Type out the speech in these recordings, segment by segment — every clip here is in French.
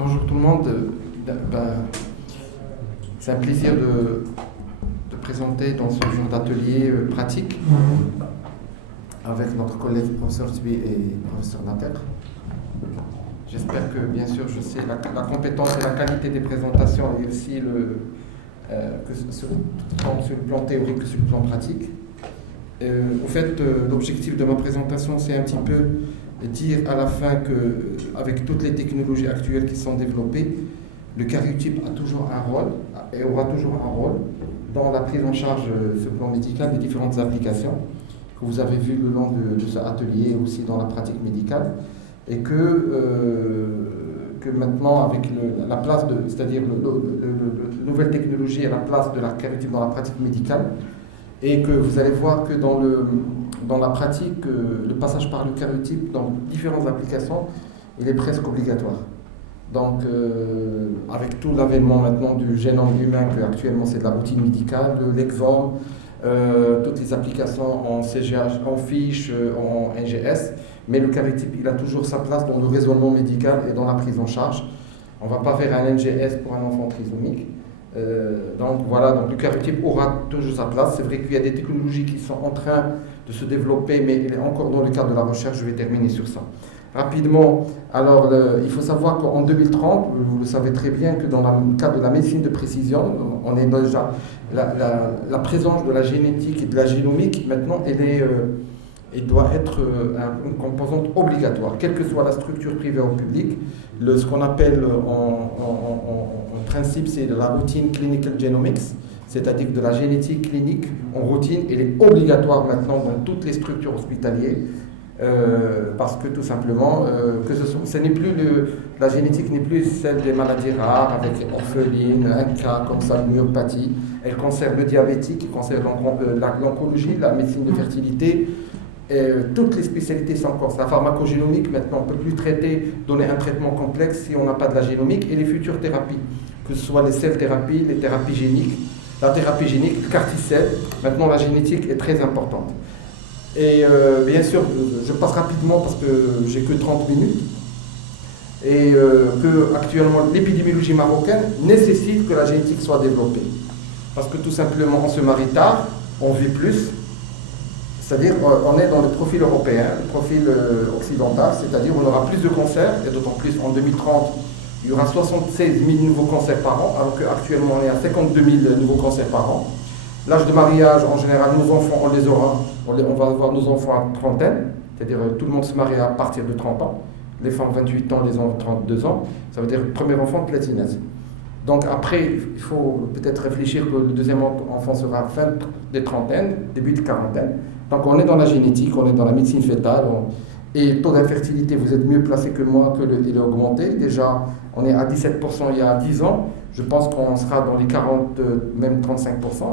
Bonjour tout le monde. C'est un plaisir de présenter dans ce genre d'atelier pratique avec notre collègue professeur Zbi et professeur Nater. J'espère que, bien sûr, je sais la compétence et la qualité des présentations et aussi tant sur le plan théorique que sur le plan pratique. En fait, l'objectif de ma présentation, c'est un petit peu dire à la fin qu'avec toutes les technologies actuelles qui sont développées, le karyotype a toujours un rôle et aura toujours un rôle dans la prise en charge sur le plan médical des différentes applications que vous avez vues le long de cet atelier et aussi dans la pratique médicale. Et que maintenant, avec la place c'est-à-dire la nouvelle technologie et la place de la karyotype dans la pratique médicale, et que vous allez voir que dans la pratique, le passage par le karyotype dans différentes applications, il est presque obligatoire. Donc, avec tout l'avènement maintenant du génome humain, que actuellement c'est de la routine médicale, de l'exome, toutes les applications en CGH, en fiche, en NGS, mais le karyotype, il a toujours sa place dans le raisonnement médical et dans la prise en charge. On ne va pas faire un NGS pour un enfant trisomique. Donc voilà, donc le karyotype aura toujours sa place. C'est vrai qu'il y a des technologies qui sont en train de se développer, mais il est encore dans le cadre de la recherche. Je vais terminer sur ça. Rapidement, alors il faut savoir qu'en 2030, vous le savez très bien, que dans le cadre de la médecine de précision, on est déjà la présence de la génétique et de la génomique, maintenant, elle doit être une composante obligatoire, quelle que soit la structure privée ou publique. Ce qu'on appelle en principe, c'est de la routine clinical genomics, c'est-à-dire de la génétique clinique en routine. Elle est obligatoire maintenant dans toutes les structures hospitalières, parce que tout simplement, la génétique n'est plus celle des maladies rares avec orphelines, un cas comme ça, une myopathie. Elle concerne le diabétique, elle concerne l'oncologie, la médecine de fertilité. Toutes les spécialités sont encore. La pharmacogénomique, maintenant, on ne peut plus donner un traitement complexe si on n'a pas de la génomique, et les futures thérapies, que ce soit les cell-thérapies, les thérapies géniques, la thérapie génique, le CAR-T-cell. Maintenant, la génétique est très importante. Et bien sûr, je passe rapidement parce que j'ai que 30 minutes, et que actuellement l'épidémiologie marocaine nécessite que la génétique soit développée. Parce que tout simplement, on se marie tard, on vit plus. C'est-à-dire on est dans le profil européen, le profil occidental, c'est-à-dire on aura plus de cancers, et d'autant plus en 2030, il y aura 76 000 nouveaux cancers par an, alors qu'actuellement on est à 52 000 nouveaux cancers par an. L'âge de mariage, en général, nos enfants, on les aura, on va avoir nos enfants à trentaine, c'est-à-dire tout le monde se marie à partir de 30 ans, les femmes 28 ans, les hommes 32 ans, ça veut dire le premier enfant platinaise. Donc après, il faut peut-être réfléchir que le deuxième enfant sera fin des trentaines, début de quarantaine. Donc on est dans la génétique, on est dans la médecine fétale, et le taux d'infertilité, vous êtes mieux placé que moi, il est augmenté. Déjà, on est à 17% il y a 10 ans, je pense qu'on sera dans les 40, même 35%.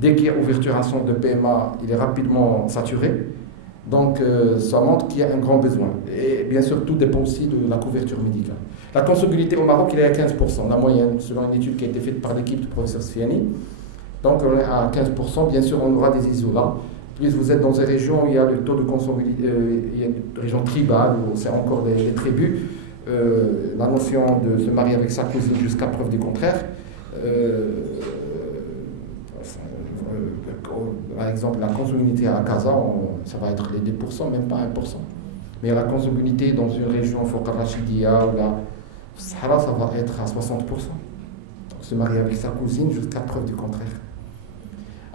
Dès qu'il y a ouverturation de PMA, il est rapidement saturé. Donc ça montre qu'il y a un grand besoin. Et bien sûr, tout dépend aussi de la couverture médicale. La consanguinité au Maroc, il est à 15%, la moyenne, selon une étude qui a été faite par l'équipe du professeur Sfiani. Donc on est à 15%, bien sûr, on aura des isolats. Plus vous êtes dans des régions où il y a le taux de consanguinité, il y a des régions tribales, où c'est encore les tribus, la notion de se marier avec sa cousine jusqu'à preuve du contraire. Par exemple, la consanguinité à Casa, ça va être les 2%, même pas 1%. Mais la consanguinité dans une région, Fouq al-Rachidia ou la Sahara, ça va être à 60%. Donc, se marier avec sa cousine jusqu'à preuve du contraire.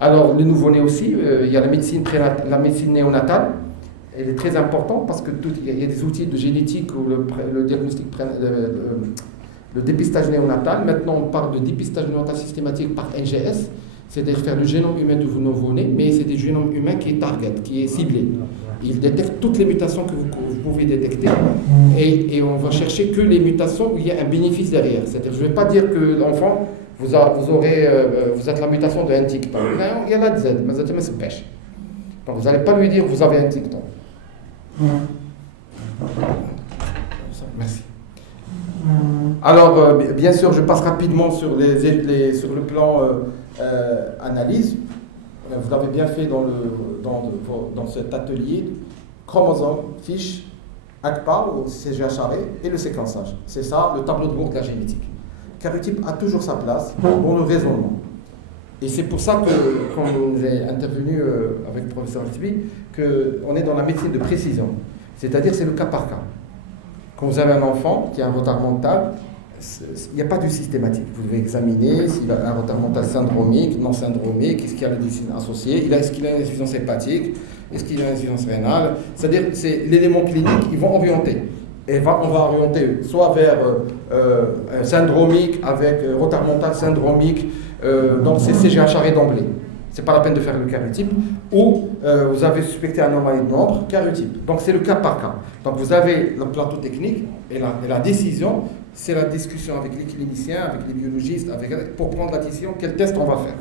Alors, le nouveau-né aussi, il y a la médecine néonatale. Elle est très importante parce que il y a des outils de génétique où le diagnostic, le dépistage néonatal. Maintenant, on parle de dépistage néonatal systématique par NGS, c'est-à-dire faire le génome humain du nouveau-né, mais c'est des génomes humains qui est target, qui est ciblé. Il détecte toutes les mutations que vous pouvez détecter, et on va chercher que les mutations où il y a un bénéfice derrière. C'est-à-dire, je ne vais pas dire que l'enfant, vous êtes la mutation de un tic-tac. Il y a la Z, mais c'est pêche. Donc vous n'allez pas lui dire vous avez un tic-tac. Merci. Alors, bien sûr, je passe rapidement sur le plan analyse. Vous l'avez bien fait dans cet atelier. Chromosome, fiche, ACPA ou CGHR et le séquençage. C'est ça le tableau de bord de la génétique. Karyotype a toujours sa place dans le raisonnement. Et c'est pour ça que, quand j'ai intervenu avec le professeur Altibi, qu'on est dans la médecine de précision. C'est-à-dire c'est le cas par cas. Quand vous avez un enfant qui a un retard mental, il n'y a pas du systématique. Vous devez examiner s'il a un retard mental syndromique, non syndromique, est-ce qu'il y a des décisions associées, est-ce qu'il a une insuffisance hépatique, est-ce qu'il a une insuffisance rénale. C'est-à-dire c'est l'élément clinique, ils vont orienter. Et on va orienter soit vers un syndromique avec retard mental syndromique, donc c'est CGHR d'emblée. C'est pas la peine de faire le karyotype. Ou vous avez suspecté anomalie de nombre, karyotype. Donc c'est le cas par cas. Donc vous avez le plateau technique et la décision, c'est la discussion avec les cliniciens, avec les biologistes, pour prendre la décision quel test on va faire.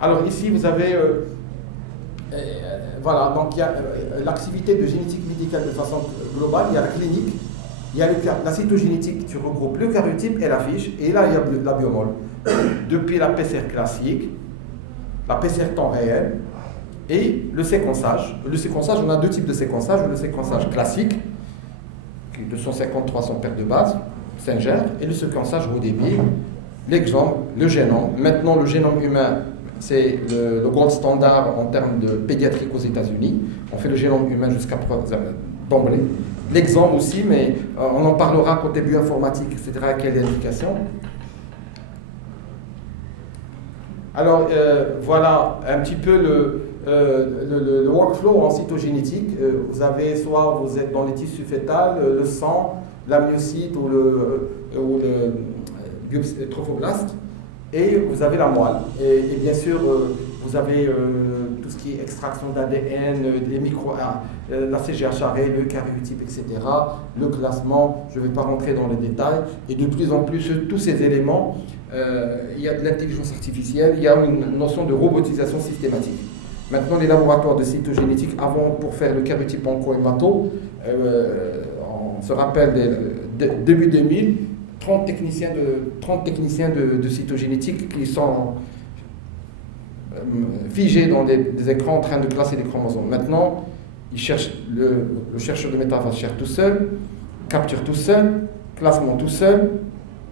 Alors ici vous avez voilà, donc il y a l'activité de génétique médicale de façon globale, il y a la clinique, il y a la cytogénétique qui regroupe le karyotype et la fiche, et là il y a la biomol. Depuis la PCR classique, la PCR temps réel et le séquençage. Le séquençage, on a deux types de séquençage. Le séquençage classique, qui est 250-300 paires de bases, Singer, et le séquençage haut débit, l'exome, le génome. Maintenant, le génome humain, c'est le gold standard en termes de pédiatrique aux États-Unis. On fait le génome humain jusqu'à d'emblée. L'exome aussi, mais on en parlera côté bioinformatique, etc., quelle est l'indication. Alors, voilà un petit peu le workflow en cytogénétique. Vous avez soit vous êtes dans les tissus fétals, le sang, l'amniocyte ou le trophoblaste, et vous avez la moelle. Et bien sûr, vous avez tout ce qui est extraction d'ADN, la CGHR, le karyotype, etc., le classement, je ne vais pas rentrer dans les détails. Et de plus en plus, tous ces éléments, il y a de l'intelligence artificielle, il y a une notion de robotisation systématique. Maintenant, les laboratoires de cytogénétique, avant, pour faire le karyotype onco-hémato, on se rappelle, début 2000, 30 techniciens de cytogénétique qui sont figés dans des écrans en train de classer les chromosomes. Maintenant, le chercheur de métaphase cherche tout seul, capture tout seul, classement tout seul,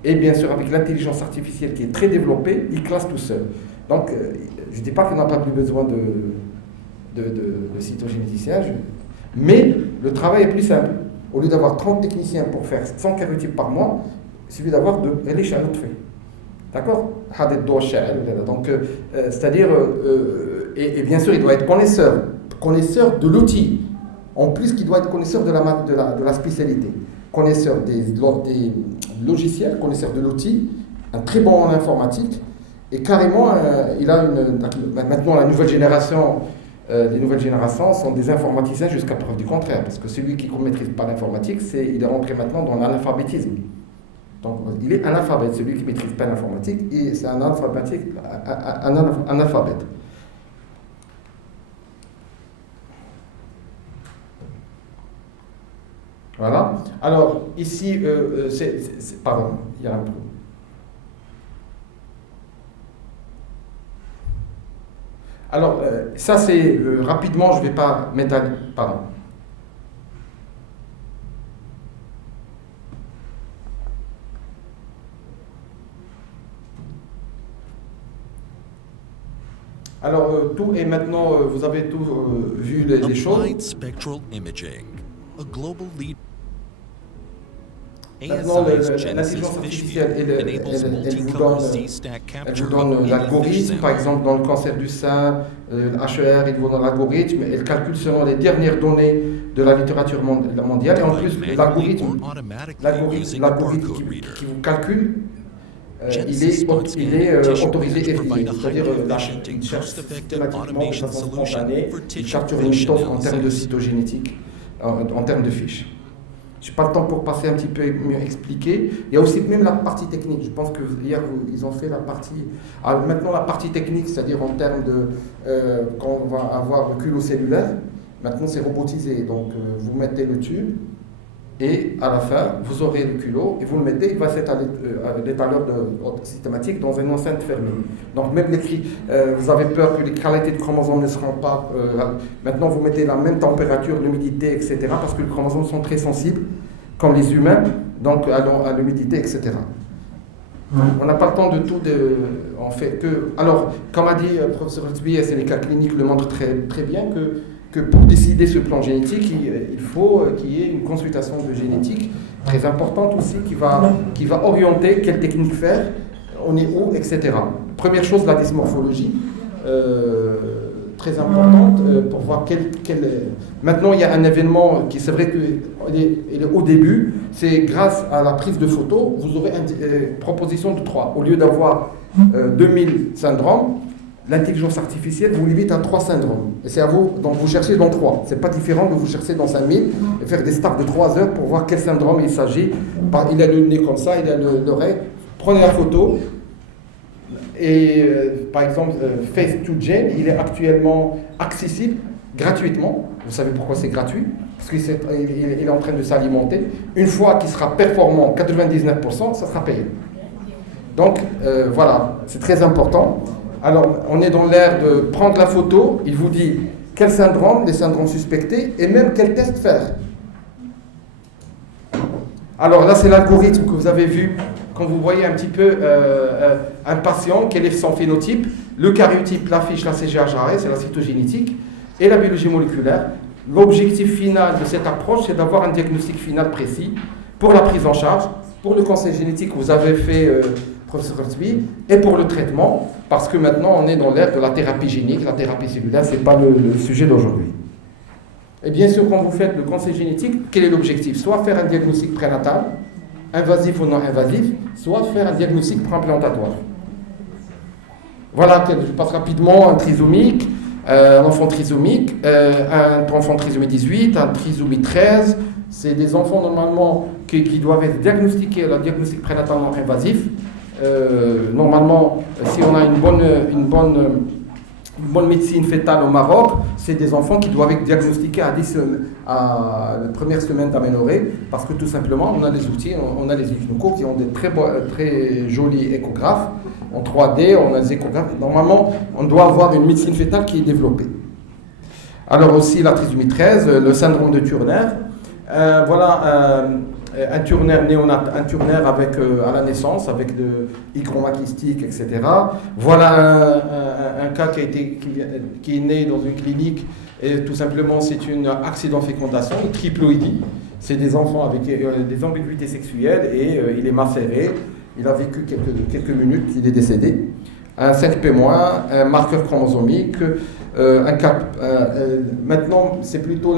et bien sûr avec l'intelligence artificielle qui est très développée, il classe tout seul. Donc, je ne dis pas qu'on n'a pas plus besoin de cytogénéticiens, mais le travail est plus simple. Au lieu d'avoir 30 techniciens pour faire 100 karyotypes par mois, il suffit d'avoir de l'échelle de fait. D'accord? Donc, c'est-à-dire, et bien sûr, il doit être connaisseur de l'outil. En plus, qu'il doit être connaisseur de la spécialité. Connaisseur des logiciels, connaisseur de l'outil, un très bon en informatique, et carrément, il a maintenant la nouvelle génération. Les nouvelles générations sont des informaticiens jusqu'à preuve du contraire, parce que celui qui ne maîtrise pas l'informatique, il est rentré maintenant dans l'analphabétisme. Donc, il est analphabète, celui qui ne maîtrise pas l'informatique, et c'est un analphabète. Voilà. Alors, ici, pardon, il y a un peu. Alors, ça c'est rapidement, je ne vais pas m'étaler. Pardon. Alors, tout est maintenant, vous avez tout vu les choses. Maintenant, l'intelligence artificielle, elle vous donne l'algorithme. Par exemple, dans le cancer du sein, HER, il vous donne l'algorithme. Elle calcule selon les dernières données de la littérature mondiale. Et en plus, l'algorithme qui vous calcule, il est autorisé FDA. C'est-à-dire, il cherche systématiquement de façon spontanée, il capture une mitose en termes de cytogénétique, en termes de fiches. Je n'ai pas le temps pour passer un petit peu mieux expliquer. Il y a aussi même la partie technique. Je pense que hier, ils ont fait la partie... Alors maintenant, la partie technique, c'est-à-dire en termes de... quand on va avoir le culot cellulaire, maintenant c'est robotisé. Donc vous mettez le tube, Et à la fin, vous aurez le culot et vous le mettez, il va être à l'étaleur systématique dans une enceinte fermée. Donc même vous avez peur que les qualités de chromosomes ne seront pas... maintenant, vous mettez la même température, l'humidité, etc. Parce que les chromosomes sont très sensibles, comme les humains, donc à l'humidité, etc. On n'a pas le temps de tout. On fait que... Alors, comme a dit le professeur Tzbi, et les cas cliniques le montrent très, très bien, que pour décider ce plan génétique, il faut qu'il y ait une consultation de génétique très importante aussi qui va orienter quelle technique faire, on est où, etc. Première chose, la dysmorphologie, très importante pour voir Maintenant, il y a un événement qui, c'est vrai qu'il est au début, c'est grâce à la prise de photos, vous aurez une proposition de 3. Au lieu d'avoir 2000 syndromes, l'intelligence artificielle vous limite à 3 syndromes. Et c'est à vous, donc vous cherchez dans 3. C'est pas différent de vous chercher dans 5000 et faire des starts de 3 heures pour voir quel syndrome il s'agit. Il a le nez comme ça, il a l'oreille. Prenez la photo. Et par exemple, Face2Gen, il est actuellement accessible gratuitement. Vous savez pourquoi c'est gratuit? Parce qu'il est en train de s'alimenter. Une fois qu'il sera performant, 99%, ça sera payé. Donc voilà, c'est très important. Alors, on est dans l'ère de prendre la photo, il vous dit quel syndrome, les syndromes suspectés, et même quel test faire. Alors là, c'est l'algorithme que vous avez vu quand vous voyez un petit peu un patient, quel est son phénotype, le karyotype, la fiche, la CGHRS, c'est la cytogénétique, et la biologie moléculaire. L'objectif final de cette approche, c'est d'avoir un diagnostic final précis pour la prise en charge, pour le conseil génétique que vous avez fait, professeur Tzbi, et pour le traitement, parce que maintenant on est dans l'ère de la thérapie génique, la thérapie cellulaire, ce n'est pas le sujet d'aujourd'hui. Et bien sûr, quand vous faites le conseil génétique, quel est l'objectif? Soit faire un diagnostic prénatal, invasif ou non invasif, soit faire un diagnostic préimplantatoire. Voilà, je passe rapidement, un trisomique, un enfant trisomique, un enfant trisomie 18, un trisomie 13, c'est des enfants normalement qui doivent être diagnostiqués, le diagnostic prénatal non invasif. Normalement, si on a une bonne médecine fétale au Maroc, c'est des enfants qui doivent être diagnostiqués à la première semaine d'aménorrhée, parce que tout simplement, on a des outils, on a les gynécos qui ont des très jolis échographes, en 3D, on a des échographes. Normalement, on doit avoir une médecine fétale qui est développée. Alors aussi la trisomie 13, le syndrome de Turner. Voilà un Turner néonat, un Turner avec, à la naissance, avec de hygroma kystique, etc. Voilà un cas qui est né dans une clinique, et tout simplement c'est un accident fécondation, une triploïdie. C'est des enfants avec des ambiguïtés sexuelles et il est macéré. Il a vécu quelques minutes, il est décédé. Un 5P-, un marqueur chromosomique, un cap. Maintenant, c'est plutôt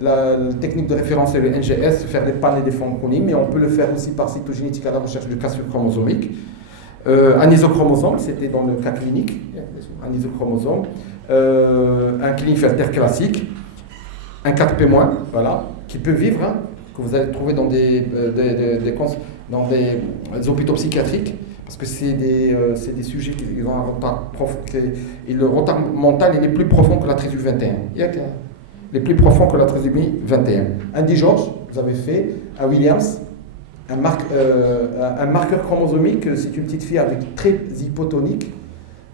la technique de référence, c'est le NGS, faire des pannes et des fanconymes, mais on peut le faire aussi par cytogénétique à la recherche de cassure chromosomique. Un isochromosome, c'était dans le cas clinique, un isochromosome. Un Klinefelter classique, un 4P-, voilà, qui peut vivre, hein, que vous allez trouver dans des hôpitaux psychiatriques, parce que c'est des sujets qui ont un retard profond, et le retard mental il est plus profond que la trisomie 21. Il est plus profond que la trisomie 21. Un Di-George, vous avez fait, un Williams, un marqueur chromosomique, c'est une petite fille avec très hypotonique.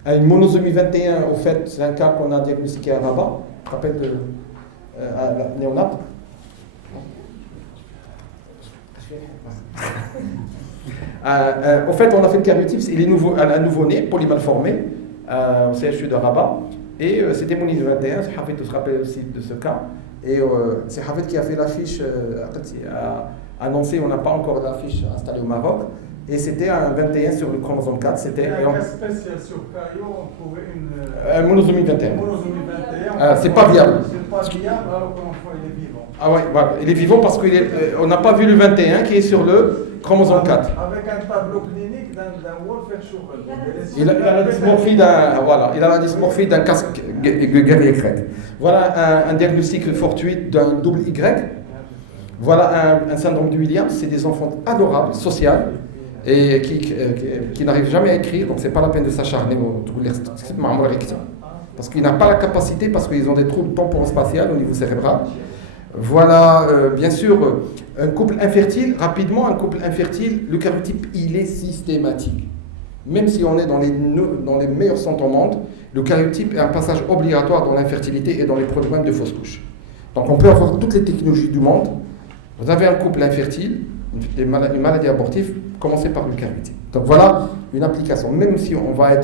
Une monosomie 21, au fait, c'est un cas qu'on a diagnostiqué à Rabat, je rappelle à la néonate. Au fait, on a fait le karyotype, il est un nouveau-né, polymalformé, au CHU de Rabat, et c'était monosomie 21, c'est Hafid, tu te rappelles aussi de ce cas, et c'est Hafid qui a fait l'affiche, a annoncé, on n'a pas encore l'affiche installée au Maroc, et c'était un 21 sur le chromosome 4. C'était un cas spécial sur Cario, on trouvait une monosomie 21. C'est pas viable. C'est pas viable alors que l'enfant il est vivant. Ah ouais, voilà. Il est vivant parce qu'on n'a pas vu le 21 qui est sur le chromosome 4. Avec un tableau clinique d'un Wolfer Schuppel. Il a la dysmorphie la dysmorphie d'un casque guerrier grec. Voilà un diagnostic fortuit d'un double Y. Voilà un syndrome de Williams, c'est des enfants adorables, sociaux, et qui n'arrivent jamais à écrire, donc c'est pas la peine de s'acharner parce qu'il n'a pas la capacité, parce qu'ils ont des troubles temporospatiaux au niveau cérébral. Voilà, bien sûr, un couple infertile, rapidement, un couple infertile, le karyotype, il est systématique. Même si on est dans les meilleurs centres au monde, le karyotype est un passage obligatoire dans l'infertilité et dans les problèmes de fausse couche. Donc on peut avoir toutes les technologies du monde. Vous avez un couple infertile, une maladie abortive, commencez par le karyotype. Donc voilà une application, même si on va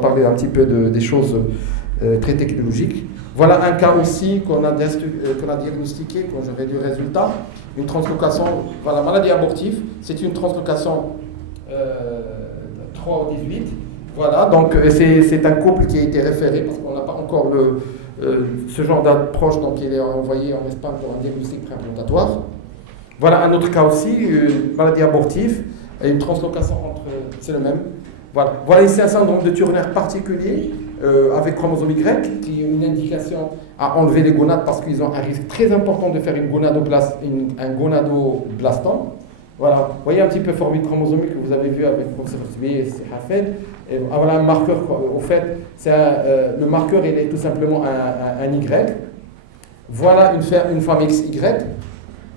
parler un petit peu des choses très technologiques. Voilà un cas aussi qu'on a diagnostiqué, quand j'aurai du résultat, une translocation, voilà, maladie abortive, c'est une translocation 3 au 18. Voilà, donc c'est un couple qui a été référé, parce qu'on n'a pas encore ce genre d'approche, donc il est envoyé en Espagne pour un diagnostic préimplantatoire. Voilà un autre cas aussi, maladie abortive, et une translocation entre, c'est le même. Voilà ici un syndrome de Turner particulier, avec chromosome Y, qui est une indication à enlever les gonades parce qu'ils ont un risque très important de faire un gonadoblastome. Voilà, vous voyez un petit peu formule chromosomique que vous avez vu avec le professeur Sbi et Hafed. Voilà un marqueur, au fait, le marqueur il est tout simplement un Y. Voilà une femme XY.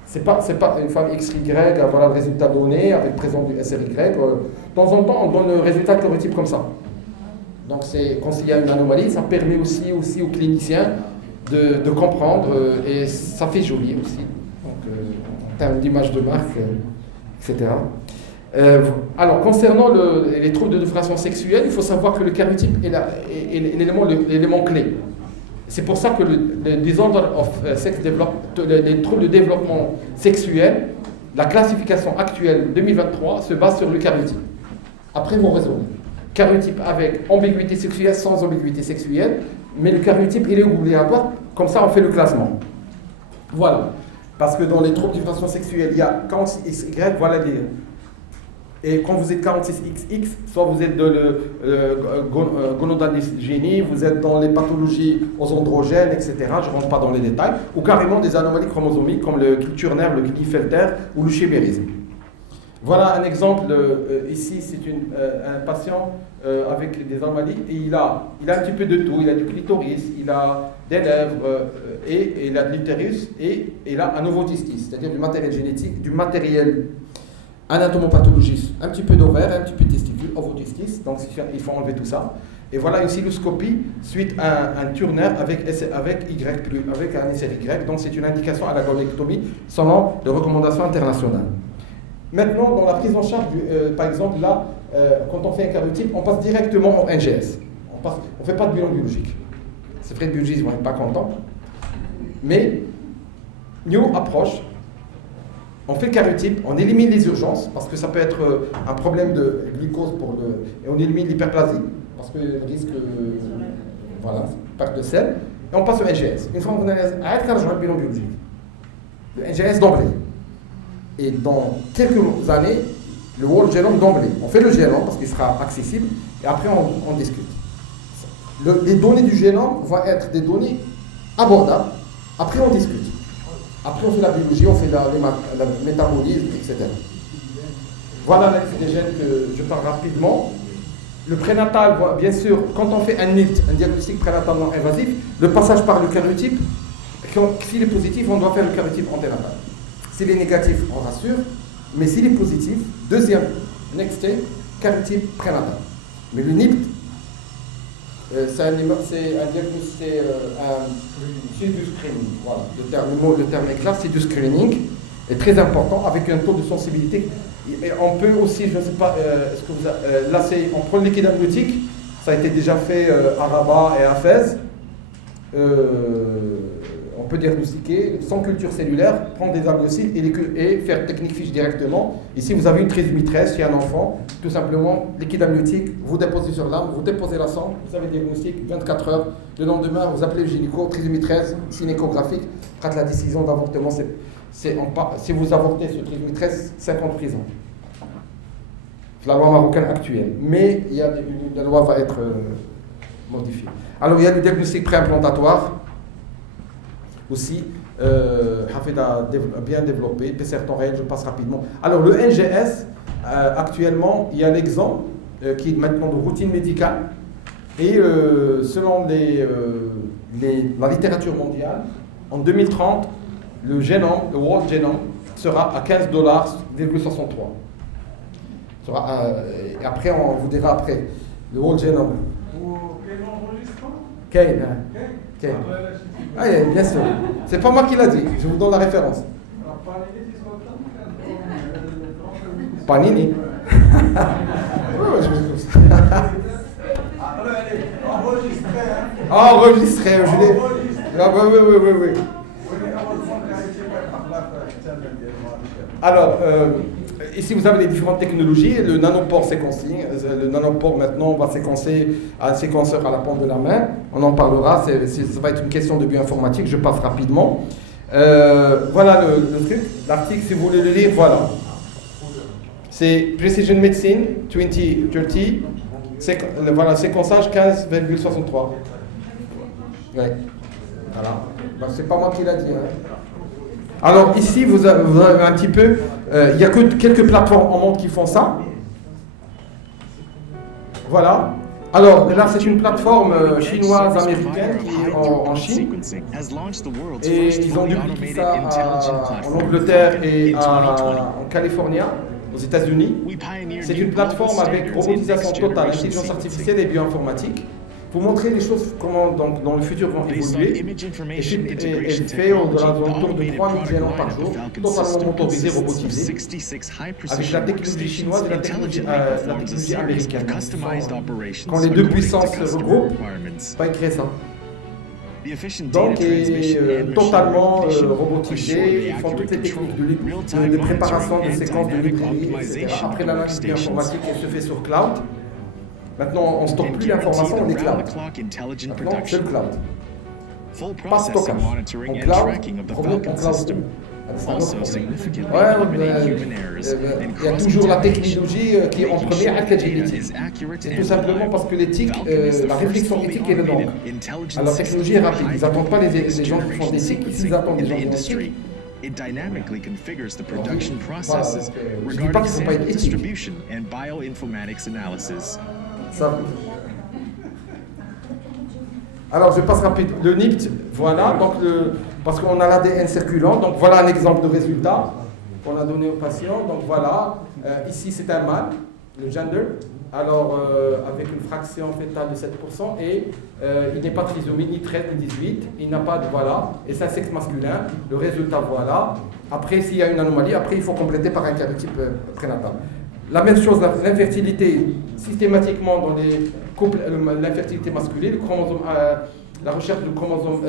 C'est pas une femme XY, voilà le résultat donné avec présence du SRY. De temps en temps, on donne le résultat de karyotype comme ça. Donc quand il y a une anomalie, ça permet aussi aux cliniciens de comprendre et ça fait joli aussi. Donc, en termes d'image de marque, etc. Alors, concernant les troubles de diffraction sexuelle, il faut savoir que le karyotype est l'élément clé. C'est pour ça que les disorder of sex les troubles de développement sexuel, la classification actuelle 2023 se base sur le karyotype. Après, vous raisonnez. Karyotype avec ambiguïté sexuelle, sans ambiguïté sexuelle, mais le karyotype, il est obligatoire, comme ça on fait le classement. Voilà. Parce que dans les troubles de diffraction sexuelle, il y a 46XY, voilà les. Et quand vous êtes 46XX, soit vous êtes de gonadogénie, vous êtes dans les pathologies aux androgènes, etc. Je ne rentre pas dans les détails, ou carrément des anomalies chromosomiques comme le Turner, le Klinefelter ou le chimérisme. Voilà un exemple. Ici, c'est un patient avec des anomalies et il a un petit peu de tout. Il a du clitoris, il a des lèvres et il a de l'utérus et il a un ovocystis, c'est-à-dire du matériel génétique, du matériel anatomopathologique, un petit peu d'ovaire, un petit peu de testicule, ovocystis, donc il faut enlever tout ça. Et voilà une cystoscopie suite à un Turner avec Y+, avec un SRY, donc c'est une indication à la gonectomie selon les recommandations internationales. Maintenant, dans la prise en charge, par exemple, là, quand on fait un karyotype, on passe directement au NGS. On ne fait pas de bilan biologique. C'est vrai, les biologistes ne vont être pas contents. Mais, new approche, on fait le karyotype, on élimine les urgences, parce que ça peut être un problème de glucose et on élimine l'hyperplasie, parce que le risque, voilà, perte de sel, et on passe au NGS. Une fois qu'on a le bilan biologique, le NGS d'emblée. Et dans quelques années, le whole génome d'emblée. On fait le génome parce qu'il sera accessible, et après on discute. Les données du génome vont être des données abordables, après on discute. Après, on fait la biologie, on fait le métabolisme, etc. Voilà les gènes que je parle rapidement. Le prénatal, bien sûr, quand on fait un NIPT, un diagnostic prénatal non invasif, le passage par le karyotype, s'il est positif, on doit faire le karyotype anténatal. S'il est négatif, on rassure, mais s'il est positif, deuxième, next step, karyotype prénatal. Mais le NIPT, c'est un diagnostic, c'est du screening. Voilà. Le terme est clair, c'est du screening, est très important, avec un taux de sensibilité. Et on peut aussi, je ne sais pas, là on prend le liquide amniotique, ça a été déjà fait à Rabat et à Fès. On peut diagnostiquer sans culture cellulaire, prendre des amniocytes et faire technique fiche directement. Ici, vous avez une trisomie 13 chez un enfant, tout simplement, liquide amniotique, vous déposez sur l'arme, vous déposez la sang, vous avez le diagnostic, 24 heures. Le lendemain, vous appelez le gynéco, trisomie 13, signe échographique, faites la décision d'avortement. Si vous avortez sur trisomie 13, 5 ans de prison. La loi marocaine actuelle. Mais la loi va être modifiée. Alors, il y a le diagnostic préimplantatoire. Aussi, Hafid a bien développé, PCR temps réel, je passe rapidement. Alors le NGS, actuellement, il y a l'exemple qui est maintenant de routine médicale. Et selon la littérature mondiale, en 2030, le génome, le World Genome, sera à $15,63. Et après, on vous dira après, le World Genome. Kane. Kane. Ah, bien sûr. C'est pas moi qui l'a dit, je vous donne la référence. Panini. Oui, je me trouve. Enregistré, je l'ai. Ah, oui. Alors, ici vous avez les différentes technologies. Le nanopore séquencing. Le nanopore maintenant on va séquencer un séquenceur à la pointe de la main. On en parlera. Ça va être une question de bioinformatique. Je passe rapidement. Voilà le truc. L'article, si vous voulez le lire, voilà. C'est Precision Medicine 2030. Voilà, séquençage 15,63. Ouais. Voilà. Ben, c'est pas moi qui l'a dit. Hein. Alors ici, vous avez un petit peu... Il n'y a que quelques plateformes au monde qui font ça. Voilà. Alors là, c'est une plateforme chinoise américaine qui est en Chine. Et ils ont dupliqué ça en Angleterre et en Californie, aux États-Unis. C'est une plateforme avec robotisation totale, intelligence artificielle et bioinformatique. Pour montrer les choses, comment donc, dans le futur vont évoluer. Et elle fait autour de 3000 génons par jour, totalement motorisés, robotisés, avec la technologie chinoise et la technologie américaine. Quand les deux puissances se regroupent, pas écrire ça. Donc, totalement robotisé, ils font toutes les techniques de préparation de séquences de librairies, etc. Après l'analyse informatique, elle se fait sur cloud. Maintenant, on ne stocke plus l'information, on est cloud. Maintenant, c'est le cloud. Pas stockage. On cloud, on cloud. Il y a toujours la technologie qui est en premier avec l'éthique. C'est tout simplement parce que l'éthique, la réflexion éthique est dedans. Alors la technologie est rapide. Ils n'attendent pas les gens qui font l'éthique, ils attendent les gens qui font l'éthique. It dynamically configures the production processes regarding sample distribution and bioinformatics analysis. Alors je passe rapide. Le NIPT, voilà, donc parce qu'on a l'ADN circulant, donc voilà un exemple de résultat qu'on a donné aux patients. Donc voilà, ici c'est un mâle, le gender, alors avec une fraction fétale de 7%, et il n'est pas trisomie ni 13 ni 18, il n'a pas de, voilà, et c'est un sexe masculin, le résultat voilà. Après s'il y a une anomalie, après il faut compléter par un karyotype prénatal. La même chose, l'infertilité, systématiquement dans les couples, l'infertilité masculine, le chromosome, la recherche du chromosome,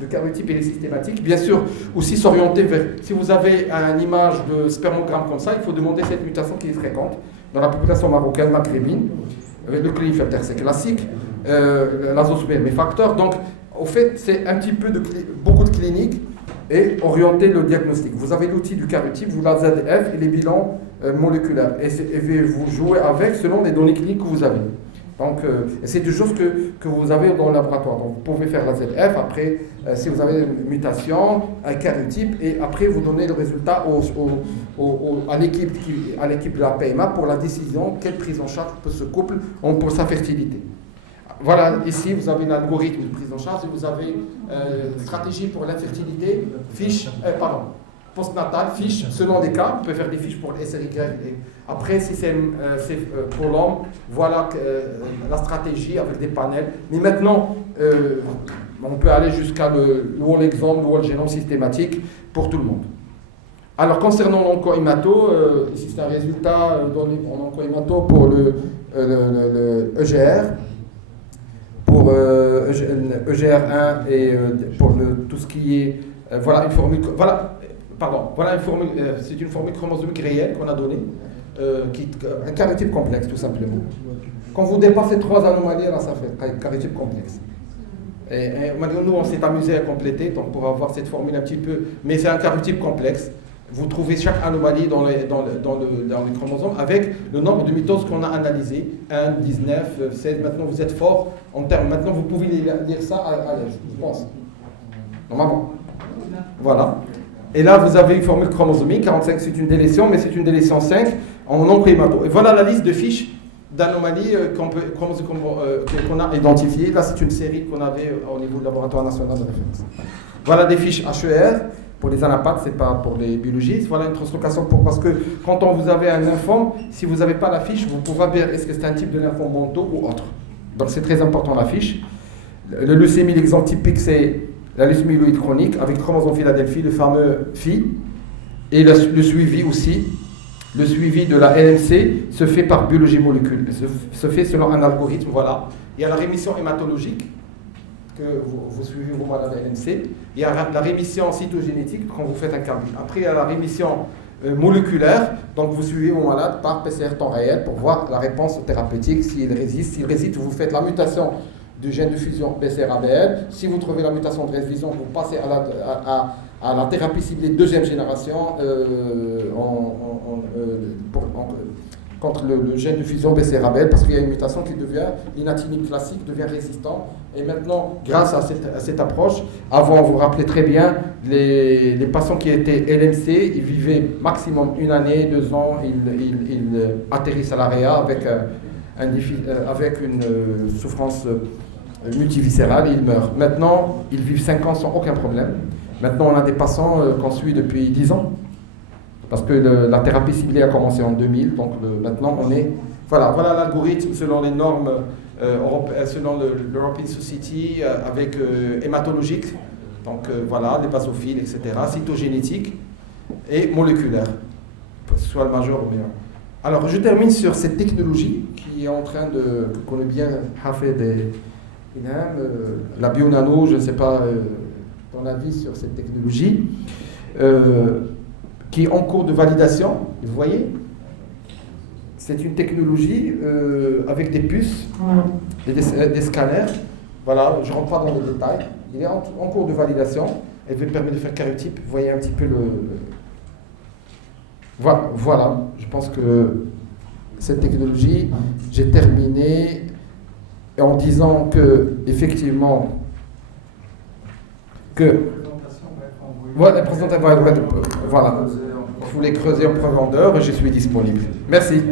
de karyotype et les systématiques. Bien sûr, aussi s'orienter vers, si vous avez une image de spermogramme comme ça, il faut demander cette mutation qui est fréquente dans la population marocaine maghrébine, avec le clinifelter, c'est classique, l'azospermie facteur. Donc, au fait, c'est un petit peu beaucoup de cliniques et orienter le diagnostic. Vous avez l'outil du karyotype, vous la ZF et les bilans moléculaires. Et vous jouez avec selon les données cliniques que vous avez. Donc, c'est des choses que vous avez dans le laboratoire. Donc, vous pouvez faire la ZF, après, si vous avez une mutation, un karyotype, et après, vous donnez le résultat à l'équipe de la PMA pour la décision, quelle prise en charge peut ce couple pour sa fertilité. Voilà, ici, vous avez l'algorithme de prise en charge, et vous avez stratégie pour l'infertilité, postnatal, fiche, selon les cas, on peut faire des fiches pour les SRY. Après, si c'est pour l'homme, voilà la stratégie avec des panels. Mais maintenant, on peut aller jusqu'à le whole exome, le whole génome systématique pour tout le monde. Alors, concernant l'oncohémato, ici c'est un résultat donné en oncohémato pour le EGR, pour EGR1 et pour tout ce qui est... voilà une formule... Voilà une formule, c'est une formule chromosomique réelle qu'on a donnée, un karyotype complexe tout simplement. Quand vous dépassez 3 anomalies, là ça fait un karyotype complexe. Et nous on s'est amusé à compléter donc pour avoir cette formule un petit peu, mais c'est un karyotype complexe. Vous trouvez chaque anomalie dans les chromosomes avec le nombre de mitoses qu'on a analysé, 1, 19, 16, maintenant vous êtes fort en termes, maintenant vous pouvez lire ça à l'aise, je pense. Normalement. Voilà. Et là, vous avez une formule chromosomique, 45 c'est une délétion, mais c'est une délétion 5 en oncohémato. Et voilà la liste de fiches d'anomalies qu'on a identifiées. Là, c'est une série qu'on avait au niveau du laboratoire national de référence. Voilà des fiches HER pour les anapathes, c'est pas pour les biologistes. Voilà une translocation parce que quand vous avez un lymphome, si vous n'avez pas la fiche, vous pouvez voir est-ce que c'est un type de lymphome mentaux ou autre. Donc c'est très important la fiche. Le leucémie, l'exemple typique, c'est la leucémie myéloïde chronique avec chromosome Philadelphie, le fameux Phi, et le suivi aussi. Le suivi de la LMC se fait par biologie moléculaire, se fait selon un algorithme. Voilà. Il y a la rémission hématologique, que vous suivez vos malades LMC. Il y a la rémission cytogénétique quand vous faites un cardio. Après, il y a la rémission moléculaire, donc vous suivez vos malades par PCR temps réel pour voir la réponse thérapeutique, s'il résiste. S'il résiste, vous faites la mutation du gène de fusion BCR-ABL. Si vous trouvez la mutation de révision, vous passez à la thérapie ciblée deuxième génération contre le gène de fusion BCR-ABL parce qu'il y a une mutation qui devient, l'inatinib classique devient résistant. Et maintenant, grâce à cette approche, avant, vous vous rappelez très bien, les patients qui étaient LMC, ils vivaient maximum 1 année, 2 ans, ils atterrissent à l'AREA avec une souffrance multiviscérale et ils meurent. Maintenant, ils vivent 5 ans sans aucun problème. Maintenant, on a des patients qu'on suit depuis 10 ans. Parce que la thérapie ciblée a commencé en 2000, donc maintenant on est... Voilà l'algorithme selon les normes, selon l'European Society, avec hématologique, donc voilà, les basophiles, etc., cytogénétique et moléculaire, soit le majeur ou le mineur. Alors je termine sur cette technologie qui est en train de... que connaît bien Hafed et Ilham, la bionano, je ne sais pas ton avis sur cette technologie. Qui est en cours de validation, vous voyez, c'est une technologie avec des puces, des scanners, voilà, je ne rentre pas dans les détails, il est en cours de validation, elle va permettre de faire karyotype, vous voyez un petit peu Voilà, je pense que cette technologie, j'ai terminé en disant que, effectivement, voilà, la présentation, voilà. Vous voulez creuser en profondeur, je suis disponible. Merci.